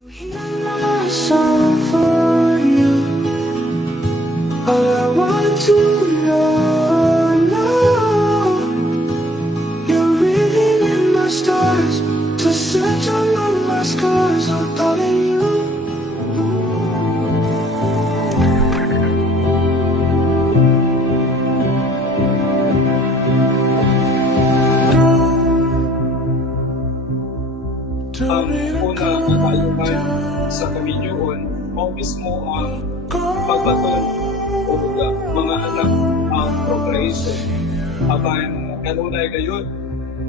Song for you. All I want to know now, you're reading in my stars to search among my scars. I'm calling you. Ang una na tayuhan sa kaminyoon, o mismo ang pagbaton o mga anak ang procreation. Apan kanunay gayon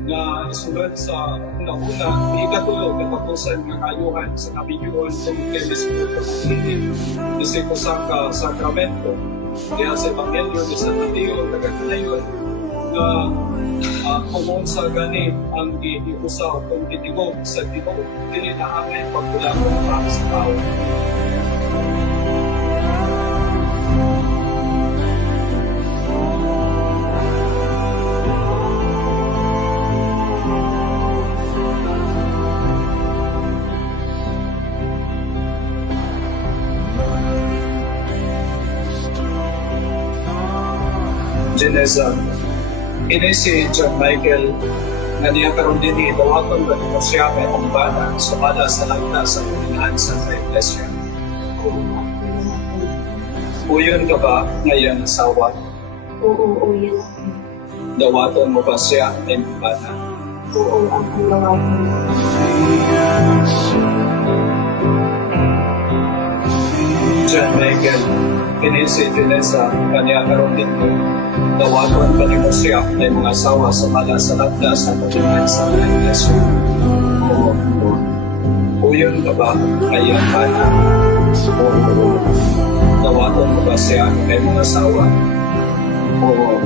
na isulat sa una-una, di katulog na tapusan ng ayuhan sa kaminyoon kung kay mismo pagkakiti. Kasi ko sa sakramento, kaya sa Evangelyo ni San Mateo, nagkakalayon na kung sa gani ang iusaw kung titigog sa tibok, tinitahamay pagkulakong para sa tao. Geneza. Ini si John Michael na niya karoon din itawagan ba nito siya may kumbana sumala sa langda sa unahan sa Iglesia. Uyon ka ba ngayon asawa? Oo, yan ako. Dawaton mo ba siya ay kumbana? Oo, ang kalawagan. John Michael, ini si Geneza na niya karoon din dawaton ba nito siya ay mga asawa sumala sa langda sa unahan sa Iglesia. Oo. Uyon ka ba ngayon kumbana? Oo. Dawaton mo ba siya ay mga asawa? Oo.